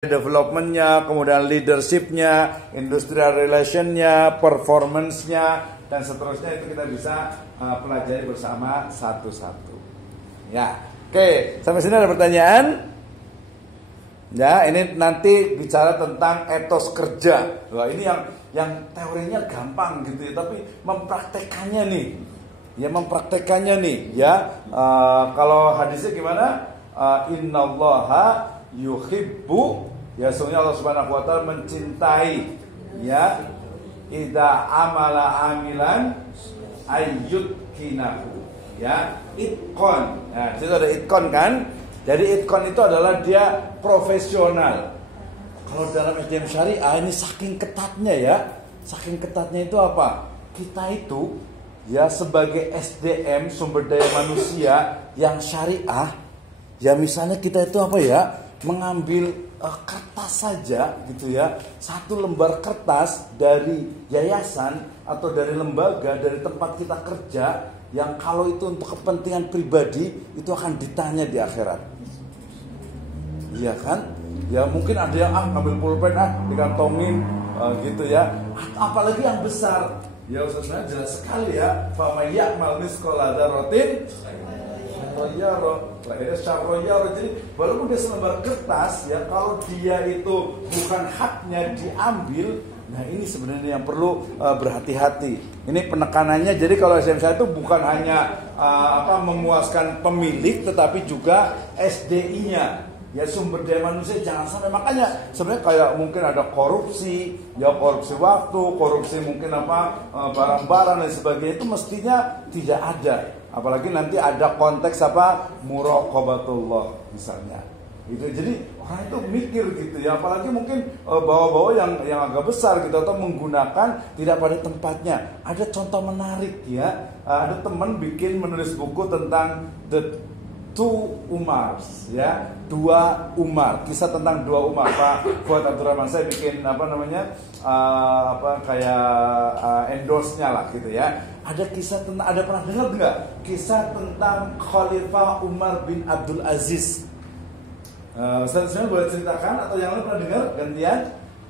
developmentnya, kemudian leadershipnya, industrial relationnya, performance-nya, dan seterusnya itu kita bisa pelajari bersama satu-satu. Ya, oke, sampai sini ada pertanyaan? Ya, ini nanti bicara tentang etos kerja. Wah, ini yang teorinya gampang gitu ya, tapi mempraktekannya nih. Ya, mempraktekannya nih. Ya, kalau hadisnya gimana? Innallaha yuhibbu, ya sesungguhnya Allah Subhanahu wa taala mencintai, ya, idza amala amilan ayyutkinahu, ya, itqon. Nah, itu ada itqon kan? Jadi itqon itu adalah dia profesional. Kalau dalam SDM syariah ini saking ketatnya ya. Saking ketatnya itu apa? Kita itu ya sebagai SDM, sumber daya manusia yang syariah, ya misalnya kita itu apa ya? Mengambil kertas saja gitu ya, satu lembar kertas dari yayasan atau dari lembaga, dari tempat kita kerja, yang kalau itu untuk kepentingan pribadi itu akan ditanya di akhirat. Iya kan? Ya mungkin ada yang ngambil pulpen dikantongin gitu ya. Apalagi yang besar. Ya Ustaz, jelas sekali ya. Fa may ya'mal misqala dzarratin jadi walaupun dia selembar kertas ya, kalau dia itu bukan haknya diambil, nah ini sebenarnya yang perlu berhati-hati. Ini penekanannya. Jadi kalau SMSA itu bukan hanya memuaskan pemilik, tetapi juga SDI-nya. Ya sumber daya manusia jangan sampai, makanya sebenarnya kayak mungkin ada korupsi, ya korupsi waktu, korupsi mungkin barang-barang dan sebagainya, itu mestinya tidak ada. Apalagi nanti ada konteks muraqabatullah misalnya. Gitu. Jadi orang itu mikir gitu ya, apalagi mungkin bawa-bawa yang agak besar gitu atau menggunakan tidak pada tempatnya. Ada contoh menarik ya. Ada teman menulis buku tentang The Two Umars ya, dua Umar, kisah tentang dua Umar. Pak Fuad Abdurrahman saya bikin endorse-nya lah gitu ya. Ada kisah tentang, ada pernah dengar enggak? Kisah tentang Khalifah Umar bin Abdul Aziz. Ustaz boleh ceritakan atau yang lain pernah dengar gantian?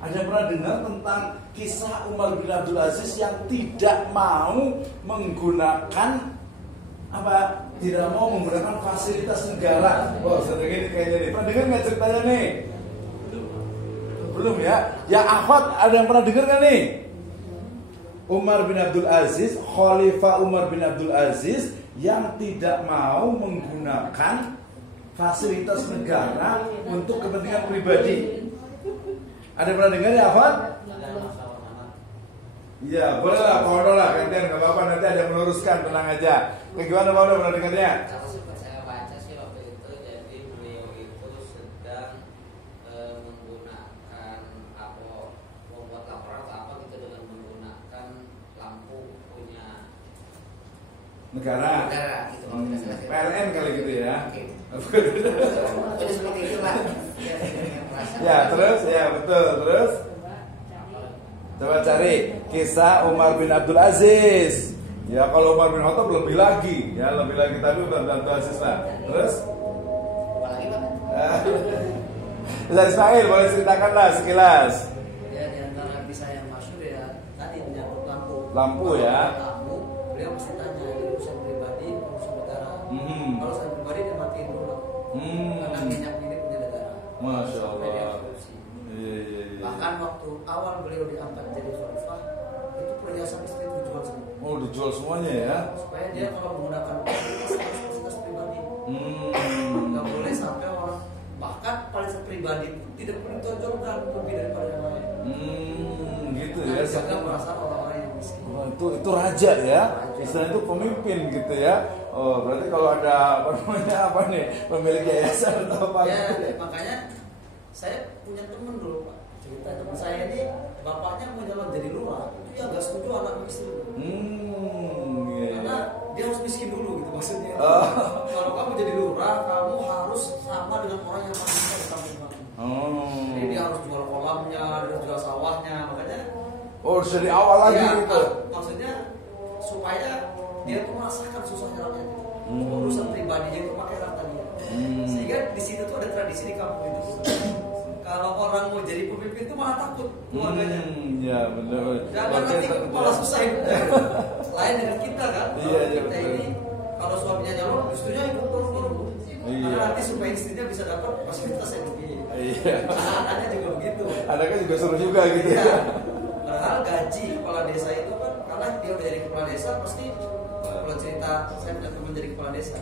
Ada yang pernah dengar tentang kisah Umar bin Abdul Aziz yang tidak mau menggunakan tidak mau menggunakan fasilitas negara. Wah, ini kayaknya nih. Pernah dengar nggak ceritanya nih? Belum ya? Ya Ahmad, ada yang pernah dengar nggak nih? Umar bin Abdul Aziz, Khalifah Umar bin Abdul Aziz yang tidak mau menggunakan fasilitas negara untuk kepentingan pribadi. Ada yang pernah dengar ya Ahmad? Iya, boleh lah, Paudo lah, gantian, gak apa-apa, nanti ada yang meluruskan, tenang aja. Gimana Paudo, pernah dengarnya? Kalau sempat saya baca sih waktu itu, jadi beliau itu sedang menggunakan membuat laporan atau gitu dengan menggunakan lampu punya negara gitu. PLN kali gitu ya. Jadi seperti itulah. Ya, terus, ya betul, terus. Coba cari kisah Umar bin Abdul Aziz. Ya kalau Umar bin Khattab lebih lagi, tapi Umar bin Abdul Aziz lah. Terus? Ustaz Ismail boleh ceritakan lah sekilas. Ya di antara kisah yang masyhur ya tadi menyangkut lampu. Lampu ya. Lampu, beliau mesti tanya ini urusan pribadi, urusan negara. Kalau urusan pribadi dia matiin dulu. Karena minyak ini punya negara. Masya Allah. Bahkan waktu awal beliau diangkat jadi khalifah, itu perhiasan istri dijual semua. Oh, dijual semuanya ya? Supaya dia kalau menggunakan fasilitas pribadi, nggak boleh sampai orang, bahkan fasilitas pribadi pun tidak boleh ditonjolkan lebih daripada yang lain. Gitu nah, ya. Jaga merasa orang-orang yang miskin. Oh, itu raja ya, istilahnya itu pemimpin gitu ya. Oh, berarti kalau ada pemilik yayasan atau apa? Ya, makanya saya punya teman dulu Pak. Cerita teman saya ini bapaknya mau jalan jadi lurah, itu ya nggak setuju anak miskin. Karena dia harus miskin dulu gitu maksudnya. Kalau kamu jadi lurah, kamu harus sama dengan orang yang masih di kampung kamu. Jadi dia harus jual kolamnya, dia harus jual sawahnya, makanya. Dari awal lagi ya, gitu. Maksudnya supaya dia tuh merasakan susahnya rakyat itu. Urusan pribadinya itu pakai harta dia. Sehingga di situ tuh ada tradisi di kampung itu. kalau orang mau jadi pemimpin itu malah takut keluarganya. Ya benar. Jangan nanti malah susah hidup. Lain dengan kita kan. Iya, Kita ini kalau suaminya nyalon, istrinya ikut turun-turun. Iya. Karena nanti supaya istrinya bisa dapat fasilitas yang lebih. Iya. Anaknya juga begitu. Anaknya juga suruh juga gitu Iya. ya. Padahal gaji kepala desa itu kan karena dia udah jadi kepala desa pasti kalau cerita saya punya teman jadi kepala desa.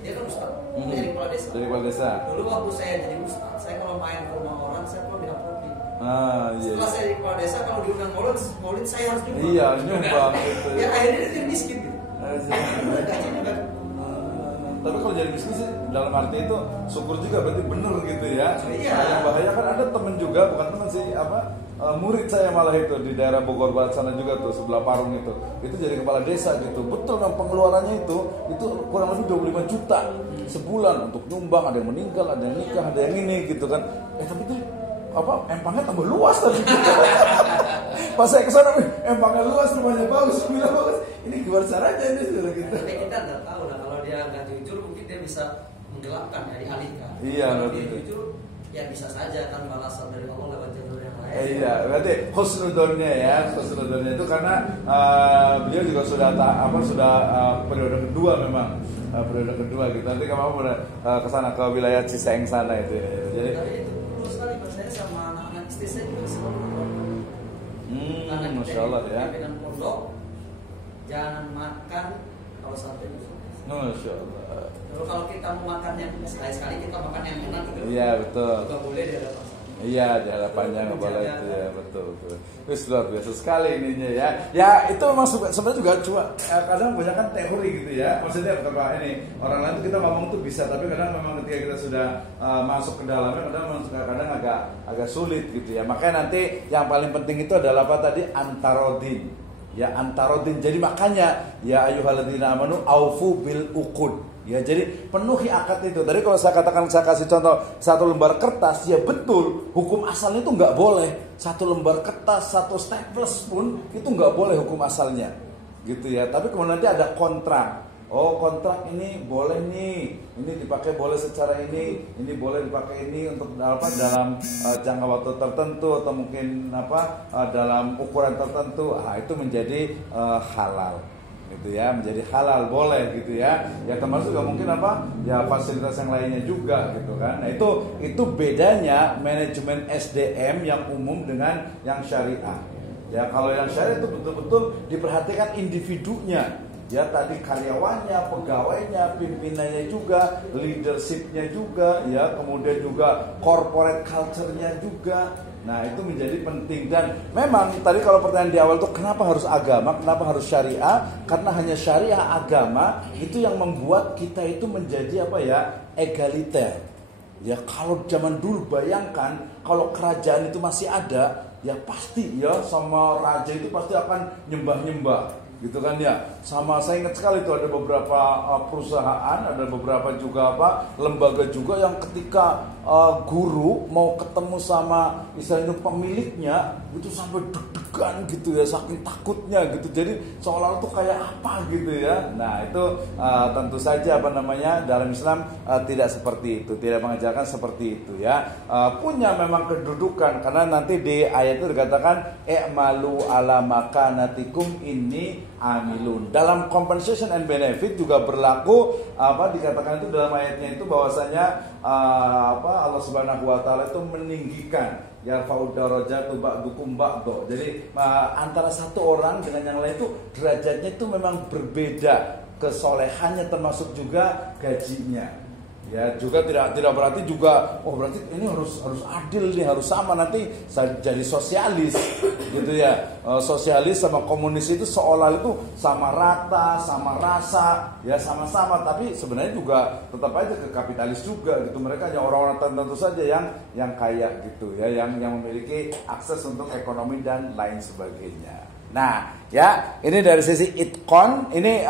Dia kan ustaz, jadi kepala desa. Jadi kepala desa. Dulu waktu saya jadi ustaz, saya kalau main ke rumah orang saya cuma bilang kopi. Iya. Setelah saya jadi kepala desa, kalau diundang maulid saya harus nyumbang. Iya, nyumbang gitu. Ya akhirnya dia jadi miskin gitu. Gaji juga. Tapi kalau jadi bisnis sih dalam arti itu syukur juga berarti bener gitu ya. Iya. Yang bahaya kan ada temen juga, bukan temen sih murid saya malah itu di daerah Bogor Barat sana juga tuh sebelah Parung itu jadi kepala desa gitu. Betul kan pengeluarannya itu kurang lebih 25 juta sebulan untuk nyumbang, ada yang meninggal, ada yang nikah, ada yang ini gitu kan. Tapi itu empangnya tambah luas tadi. Pas saya kesana, empangnya luas, rumahnya bagus, bilang bagus. Ini gimana caranya ini sudah gitu. Tapi kita nggak tahu lah kalau dia nggak jujur mungkin dia bisa menggelapkan ya dialihkan. Iya. Kalau dia jujur ya bisa saja kan balasan dari Allah lewat jalur yang lain. Iya, berarti husnudonnya ya, husnudonnya itu karena beliau juga sudah periode kedua memang, periode kedua gitu. Nanti kamu udah kesana ke wilayah Ciseeng sana itu. Ya. Jadi. Tapi itu perlu sekali saya sama anak-anak istri saya juga selalu Masya Allah ya. Pimpinan pondok jangan makan kalau sampai Masya Allah. Kalau kita mau makan yang sekali-sekali kita makan yang enak gitu. Iya betul. Gak boleh di hadapan. Iya di hadapannya nggak boleh itu ya betul. Itu luar biasa sekali ininya ya. Ya itu memang sebenarnya juga cuma kadang banyak kan teori gitu ya. Maksudnya apa ini orang lain tuh kita ngomong tuh bisa, tapi kadang memang ketika kita sudah masuk ke dalamnya kadang agak sulit gitu ya. Makanya nanti yang paling penting itu adalah apa tadi, antarodin. Ya antarodin. Jadi makanya ya ayyuhalladzina amanu aufu bil uqud. Ya jadi penuhi akad itu. Tadi kalau saya kasih contoh satu lembar kertas, ya betul hukum asalnya itu nggak boleh satu lembar kertas, satu staples pun itu nggak boleh hukum asalnya, gitu ya. Tapi kemudian nanti ada kontrak. Oh kontrak ini boleh nih, ini dipakai boleh secara ini boleh dipakai ini untuk dalam jangka waktu tertentu atau mungkin dalam ukuran tertentu. Itu menjadi halal. Gitu ya, menjadi halal boleh gitu ya. Ya termasuk juga mungkin ya fasilitas yang lainnya juga gitu kan. Nah itu bedanya manajemen SDM yang umum dengan yang syariah. Ya kalau yang syariah itu betul-betul diperhatikan individunya. Ya tadi karyawannya, pegawainya, pimpinannya juga, leadershipnya juga, ya kemudian juga corporate culture-nya juga. Nah itu menjadi penting. Dan memang tadi kalau pertanyaan di awal itu kenapa harus agama, kenapa harus syariah? Karena hanya syariah agama itu yang membuat kita itu menjadi egaliter. Ya kalau zaman dulu bayangkan kalau kerajaan itu masih ada, ya pasti ya sama raja itu pasti akan nyembah-nyembah. Gitu kan ya. Sama saya ingat sekali itu ada beberapa perusahaan, ada beberapa juga lembaga juga yang ketika guru mau ketemu sama istilahnya pemiliknya itu sampai deg-degan gitu ya, saking takutnya gitu. Jadi seolah-olah itu kayak apa gitu ya. Nah itu tentu saja dalam Islam tidak seperti itu, tidak mengajarkan seperti itu ya. Punya memang kedudukan karena nanti di ayat itu dikatakan i'malu ala makanatikum inni amilun. Dalam compensation and benefit juga berlaku dikatakan itu dalam ayatnya itu bahwasanya Allah Subhanahu wa taala itu meninggikan yarfa'u darajatu ba'dukum ba'do. Jadi antara satu orang dengan yang lain itu derajatnya itu memang berbeda, kesolehannya termasuk juga gajinya. Ya juga tidak berarti juga berarti ini harus adil nih, harus sama, nanti jadi sosialis gitu ya. Sosialis sama komunis itu seolah itu sama rata, sama rasa, ya sama-sama, tapi sebenarnya juga tetap aja ke kapitalis juga gitu. Mereka hanya orang-orang tertentu saja yang kaya gitu ya, yang memiliki akses untuk ekonomi dan lain sebagainya. Nah, ya, ini dari sisi itqon, ini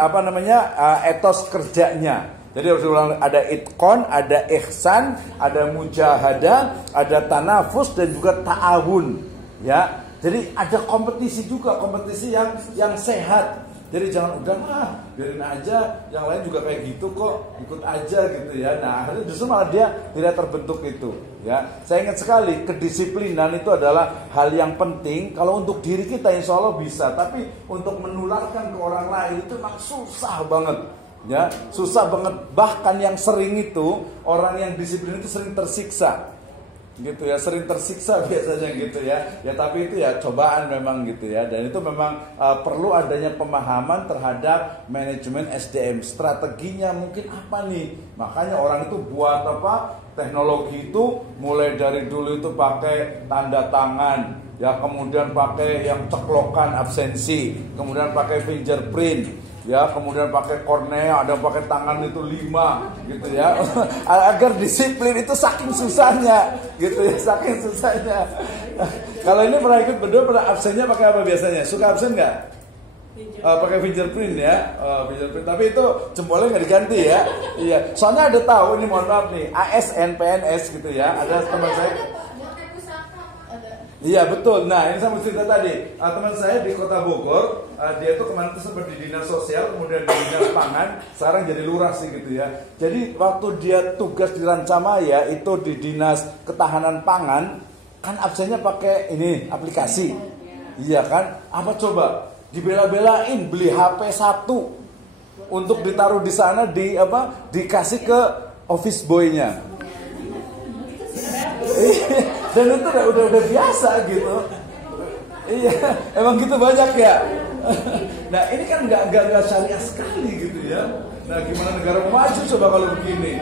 etos kerjanya. Jadi harus diulang, ada itqon, ada ihsan, ada mujahadah, ada tanafus dan juga ta'awun. Ya. Jadi ada kompetisi juga, kompetisi yang sehat. Jadi jangan udah biarin aja, yang lain juga kayak gitu kok, ikut aja gitu ya. Nah akhirnya justru malah dia tidak terbentuk itu ya. Saya ingat sekali kedisiplinan itu adalah hal yang penting. Kalau untuk diri kita insya Allah bisa, tapi untuk menularkan ke orang lain itu memang susah banget ya, susah banget. Bahkan yang sering itu orang yang disiplin itu sering tersiksa gitu ya, sering tersiksa biasanya gitu ya. Ya tapi itu ya cobaan memang gitu ya. Dan itu memang perlu adanya pemahaman terhadap manajemen SDM. Strateginya mungkin apa nih? Makanya orang itu buat apa? Teknologi itu mulai dari dulu itu pakai tanda tangan, ya kemudian pakai yang ceklokan absensi, kemudian pakai fingerprint. Ya, kemudian pakai kornea, ada pakai tangan itu 5 gitu ya. Agar disiplin itu saking susahnya gitu ya, saking susahnya. Kalau ini pernah ikut berdua, pernah absennya pakai apa biasanya? Suka absen nggak? Pakai fingerprint ya, fingerprint. Tapi itu jempolnya nggak diganti ya. Iya, soalnya ada tahu ini, mohon maaf nih, ASN, PNS gitu ya. Ada teman saya. Iya betul. Nah ini saya mau cerita tadi, teman saya di Kota Bogor, dia tuh kemarin tuh sempat di dinas sosial, kemudian di dinas pangan, sekarang jadi lurah sih gitu ya. Jadi waktu dia tugas di Rancamaya itu di dinas ketahanan pangan, kan absennya pakai ini aplikasi, iya kan? Apa coba dibela-belain beli HP 1 untuk ditaruh di sana, dikasih ke office boy-nya. Dan itu udah biasa gitu. Iya, emang gitu banyak ya. Nah ini kan nggak syariah sekali gitu ya. Nah gimana negara mau maju coba kalau begini?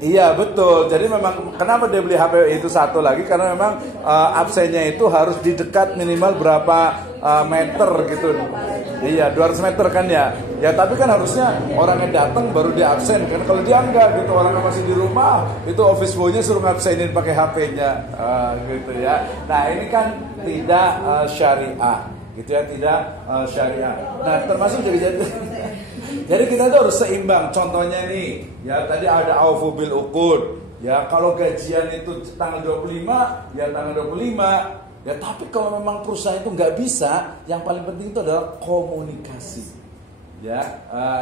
Iya betul. Jadi memang kenapa dia beli HP itu 1 lagi, karena memang absennya itu harus di dekat minimal berapa meter gitu. Iya 200 meter kan ya. Ya tapi kan harusnya orangnya datang baru dia absen kan. Kalau dia enggak gitu, orangnya masih di rumah, itu office boy-nya suruh ngabsenin pakai HP-nya gitu ya. Nah ini kan tidak syariah gitu ya, tidak syariah. Nah termasuk jadi kita itu harus seimbang. Contohnya nih ya, tadi ada aufu bil uqud ya, kalau gajian itu tanggal 25 ya tanggal 25. Ya tapi kalau memang perusahaan itu nggak bisa, yang paling penting itu adalah komunikasi. Ya,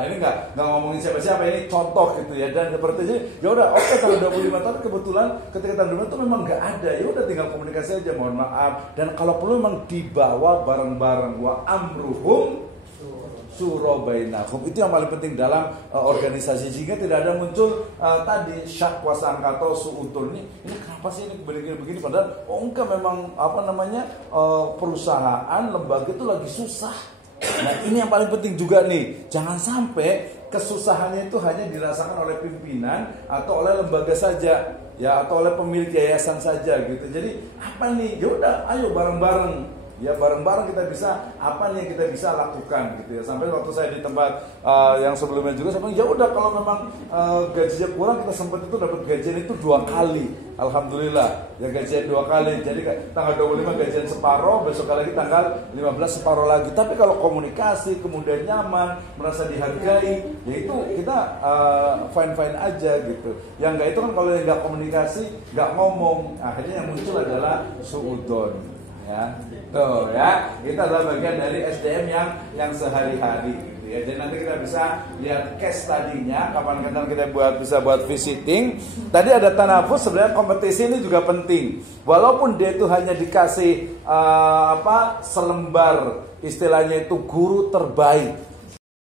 ini nggak ngomongin siapa-siapa, ini contoh gitu ya. Dan seperti ini, ya udah oke tanggal 25, tapi kebetulan ketika tanggal 25 itu memang nggak ada. Ya udah tinggal komunikasi aja, mohon maaf. Dan kalau perlu memang dibawa bareng-bareng, wa amruhum syura bainahum. Itu yang paling penting dalam organisasi, sehingga tidak ada muncul tadi syakwa sangkato suudon. Ini kenapa sih ini begini padahal enggak, memang perusahaan lembaga itu lagi susah. Nah ini yang paling penting juga nih, jangan sampai kesusahannya itu hanya dirasakan oleh pimpinan atau oleh lembaga saja ya, atau oleh pemilik yayasan saja gitu. Jadi apa nih? Ya udah ayo bareng-bareng. Ya bareng-bareng kita bisa, apa nih yang kita bisa lakukan gitu ya. Sampai waktu saya di tempat yang sebelumnya juga, saya bilang ya udah kalau memang gajinya kurang, kita sempat itu dapat gajian itu 2 kali. Alhamdulillah ya, gajian 2 kali. Jadi tanggal 25 gajian separoh, besok lagi tanggal 15 separoh lagi. Tapi kalau komunikasi kemudian nyaman, merasa dihargai, ya itu kita fine-fine aja gitu. Yang enggak itu kan kalau nggak komunikasi, nggak ngomong, akhirnya yang muncul adalah suudon. Ya, tuh ya, itu adalah bagian dari SDM yang sehari-hari gitu ya. Jadi nanti kita bisa lihat case tadinya, kapan-kapan kita bisa buat visiting. Tadi ada tanafus, sebenarnya kompetisi ini juga penting. Walaupun dia itu hanya dikasih selembar, istilahnya itu guru terbaik.